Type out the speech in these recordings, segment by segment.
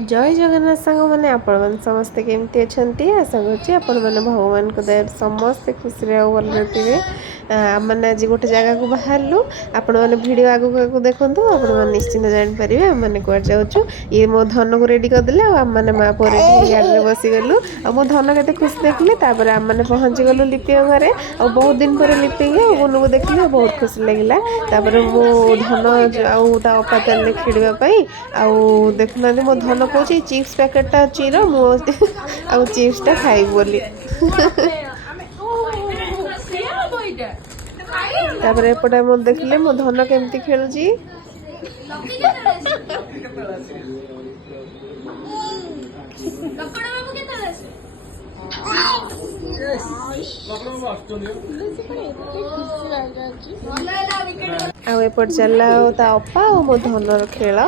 जय जगन्नाथ सांग मैंने आपण मैंने समस्ते केमती अच्छा आशा करुँच आपण मैंने भगवान को दया समस्ते खुशी भल थे मैंने आज गोटे जगह को बाहरलु आपण मैंने भिड आगू आगू देखूँ आपण मैंने निश्चिंत जापर मैंने कौन जाऊँ ये मो धन को रेडी करदे आम माँ पर गाड़ी बसीगलु आ मो धन के खुशी देखिले आम मैंने पहुँची गलु लिपि घरे आ बहुत दिन पर लिपि गुनु को देखिले बहुत खुशी लगे मो धन आपा चलने खेड़ापी आउ देखुना मो धन कौन चिप्स पैकेटा चीर मो आउ चिप्सटा खाई बोली तापर एपटे मो देखले मो धन केमती खेलुची आउट चलला अपा और मो धनर खेल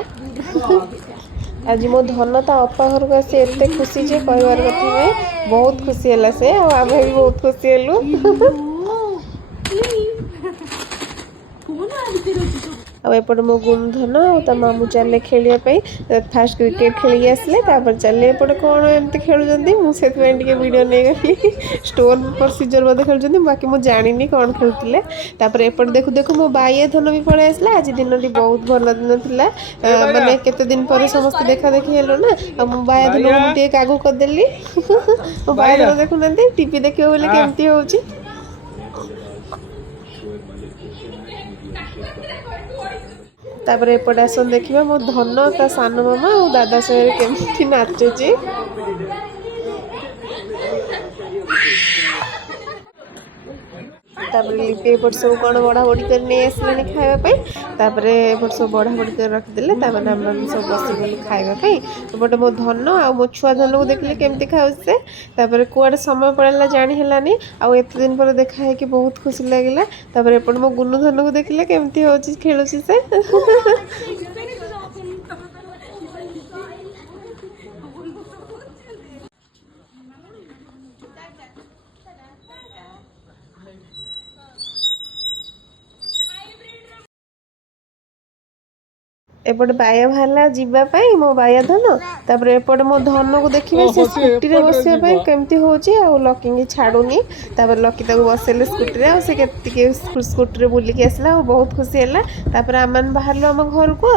आज मो धन ता अपा घर को आसी एत खुशी जे कहबार कथा नहीं बहुत खुशी है से आम भी बहुत खुशी हेलु आउट मो गुण धन आ मामू चले खेलवाई फास्ट क्रिकेट खेल आसले चले एपटे कौन एमती खेलुँच मुझे वीडियो नहीं गली स्टोन प्रोसीजर बोधे खेलुँच बाकी मुझे जानी कौन खेलुले एपटे देखु देखु मो बाइया धन भी पड़े आसला आज दिन टी बहुत भल दिन थिला माने केते दिन पर समस्त देखा देखी हेलो ना आ मो बाइया धन को मुझे आगू करदेली मो बाइया धन देखु ना टीवी देखियो बोले केमती होउची तापर एपटे आसन देखिबा मो धन ता सान मामा और दादा सागर केमती नाचुची लिपि एपट सब कौन बढ़ा बढ़ी कर नहीं आसले खावाई एपट सब बढ़ा बढ़ी कर रखिदे सब बस गलु खावाई एपटे मो धन आ मो छुआ धन को देखिले केमती खाऊसे कुआड़े समय पड़ेगा जानी है आउ एत दिन पर देखा है कि बहुत खुशी लगे एपटे मो गुनु धन को देखिले केमती हो खेलुची से एपटे बाया बाहर जावाई मो बाया धन एपटे मो धन को देखिए से स्कूटी रे बसवाई केमती होची आ लकी की छाड़ूनी लकी बसैले स्कूटी रे स्कूटी रे बुलिकी आसला बहुत खुशी है आम बाहर आम घर को।